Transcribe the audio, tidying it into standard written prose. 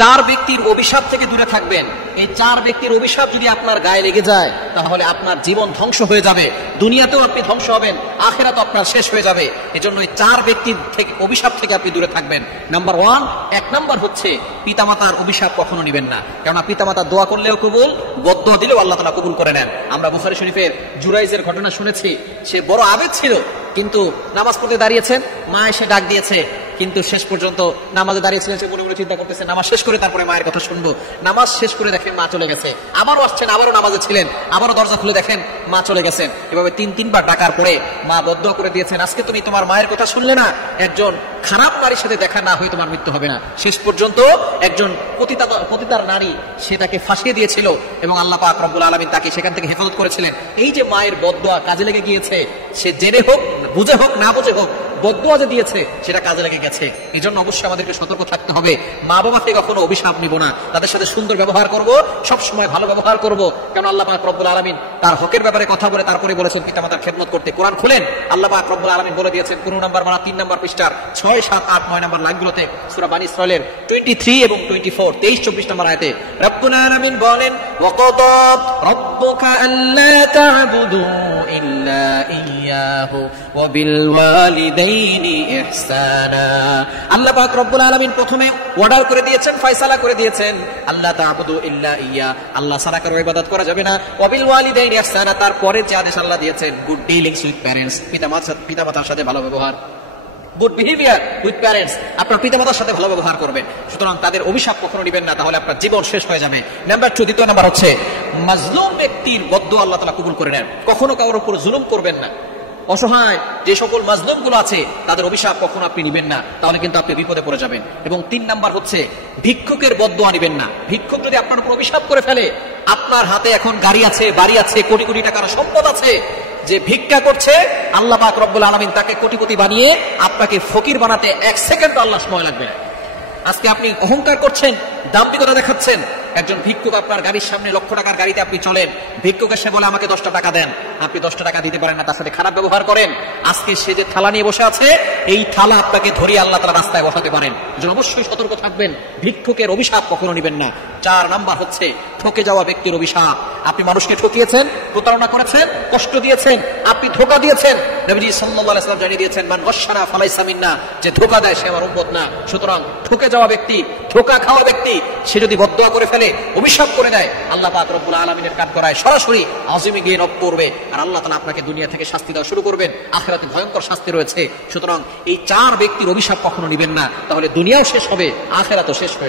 চার ব্যক্তির অভিশাপ থেকে দূরে থাকবেন। এই চার ব্যক্তির অভিশাপ যদি আপনার গায়ে লেগে যায় তাহলে আপনার জীবন ধ্বংস হয়ে যাবে, দুনিয়াতেও আপনি ধ্বংস হবেন, আখিরাতেও আপনার শেষ হয়ে যাবে। এজন্য এই চার ব্যক্তির থেকে অভিশাপ থেকে আপনি দূরে থাকবেন। নাম্বার ওয়ান, এক নাম্বার হচ্ছে পিতামাতার অভিশাপ কখনো নেবেন না। কেননা পিতামাতার দোয়া করলেও কবুল, বদদোয়া দিলেও আল্লাহ তাআলা কবুল করে নেন। আমরা বুখারী শরীফের জুরাইজের ঘটনা শুনেছি। সে বড় আবেদ ছিল, কিন্তু নামাজ পড়তে দাঁড়িয়েছেন, মা এসে ডাক দিয়েছে, কিন্তু শেষ পর্যন্ত নামাজে দাঁড়িয়েছিলেন, সে মনে মনে চিন্তা করতেছে নামাজ শেষ করে তারপরে মায়ের কথা শুনবো। নামাজ শেষ করে দেখেন মা চলে গেছে, আবারও আসছেন, আবারও নামাজে ছিলেন, আবারও দরজা খুলে দেখেন মা চলে গেছেন। এভাবে তিনবার ডাকার পরে মা বদদোয়া করে দিয়েছেন, আজকে তুমি তোমার মায়ের কথা শুনলে না, একজন খারাপ নারীর সাথে দেখা না হয়ে তোমার মৃত্যু হবে না। শেষ পর্যন্ত একজন পতিতার নারী সেটাকে ফাঁসিয়ে দিয়েছিল এবং আল্লাহ পাক রব্বুল আলামিন তাকে সেখান থেকে হেফাজত করেছিলেন। এই যে মায়ের বদদোয়া কাজে লেগে গিয়েছে, সে জেনে হোক, বুঝে হোক, না বুঝে হোক, বদদোয়া যে দিয়েছে সেটা কাজে লেগে গেছে। এই জন্য অবশ্যই আমাদেরকে সতর্ক থাকতে হবে। মা বাবাকে কখনো অভিশাপ নিব না, তাদের সাথে সুন্দর ব্যবহার করব, সব সময় ভালো ব্যবহার করব। কেন আল্লাহ পাক রব্বুল আলামিন তার হকের ব্যাপারে কথা বলে তারপরে বলেছেন পিতামাতার খেদমত করতে। কোরআন খুলেন, আল্লাহ পাক রব্বুল আলামিন বলে দিয়েছেন 15 নম্বর 3 নম্বর পৃষ্ঠার 6, 7, 8, 9 নম্বর লাইনগুলোতে সূরা বানী ইসরাঈলের 23 এবং 24, 23, 24 নম্বর আয়াতে রব্বুল আলামিন বলেন, ওয়াকাদা রাব্বুকা আল্লা তা'বুদু ইল্লা ইয়াহু ওয়া বিল ওয়ালিদাইনি ইহসানা। আল্লাহ পাক রব্বুল আলামিন প্রথমে অর্ডার করে দিয়েছেন, ফয়সালা করে দিয়েছেন, আল্লাহ তা'বুদু ইল্লা ইয়া, আল্লাহ ছাড়া কারো ইবাদত করা যাবে না। ওয়া বিল ওয়ালিদাইনি ইহসানা, তারপরে যে আদেশ আল্লাহ দিয়েছেন, গুড ডিলিংস উইথ প্যারেন্টস, পিতামাতার সাথে ভালো ব্যবহার, গুড বিহেভিয়ার উইথ প্যারেন্টস, আপনার পিতামাতার সাথে ভালো ব্যবহার করবেন। সুতরাং তাদের অভিশাপ কখনো নেবেন না, তাহলে আপনার জীবন শেষ হয়ে যাবে। নাম্বার 2, দ্বিতীয় নাম্বার হচ্ছে মাজলুম ব্যক্তির বদদোয়া আল্লাহ তাআলা কবুল করে নেন। কখনো কারোর উপর জুলুম করবেন না। অসহায় যে সকল মাজলুম গুলো আছে তাদের অভিশাপ কখনো আপনি নিবেন না, তাহলে কিন্তু আপনি বিপদে পড়ে যাবেন। এবং 3 নাম্বার হচ্ছে ভিক্ষুকের বদদোয়া নিবেন না। ভিক্ষুক যদি আপনার উপর অভিশাপ করে ফেলে, আপনার হাতে এখন গাড়ি আছে, বাড়ি আছে, কোটি কোটি টাকার সম্পদ আছে, যে ভিক্ষা করছে, আল্লাহ পাক রব্বুল আলামিন তাকে কোটিপতি বানিয়ে আপনাকে ফকির বানাতে 1 সেকেন্ড আল্লাহ সময় লাগবে না। আজকে আপনি অহংকার করছেন, দাম্ভিকতা দেখাচ্ছেন, একজন ভিক্ষুক আপনার গাড়ির সামনে, লক্ষ টাকার গাড়িতে আপনি চলেন, ভিক্ষুক এসে বলে আমাকে 10টা টাকা দেন, আপনি 10টা টাকা দিতে পারেন না, তার সাথে খারাপ ব্যবহার করেন। আজকে সে যে থালা নিয়ে বসে আছে, এই থালা আপনাকে ধরিয়ে আল্লাহ তাআলা রাস্তায় বসাতে পারেন। এজন্য অবশ্যই সতর্ক থাকবেন, ভিক্ষুকের অভিশাপ কখনো নেবেন না। 4 নাম্বার হচ্ছে ঠকে যাওয়া ব্যক্তির অভিশাপ। আপনি মানুষকে ঠকিয়েছেন, প্রতারণা করেছেন, কষ্ট দিয়েছেন, আপনি ধোঁকা দিয়েছেন। নবীজি সাল্লাল্লাহু আলাইহি ওয়াসাল্লাম জানিয়ে দিয়েছেন, মান গাশশানা ফালাইসা মিন্না, যে ধোঁকা দেয় সে আমার উম্মত না। সুতরাং ঠকে যাওয়া ব্যক্তি, ধোঁকা খাওয়া ব্যক্তি, সে যদি বদদোয়া করে ফেলে, অভিশাপ করে দেয়, আল্লাহ পাক রব্বুল আলামিনের কাঠগড়ায় সরাসরি আযিমে গিয়ে রব করবে, আর আল্লাহ তাআলা আপনাকে দুনিয়া থেকে শাস্তি দেওয়া শুরু করবেন। আখিরাতে ভয়ঙ্কর শাস্তি রয়েছে। সুতরাং এই 4 ব্যক্তির অভিশাপ কখনো নেবেন না, তাহলে দুনিয়াও শেষ হবে, আখিরাতও শেষ হবে।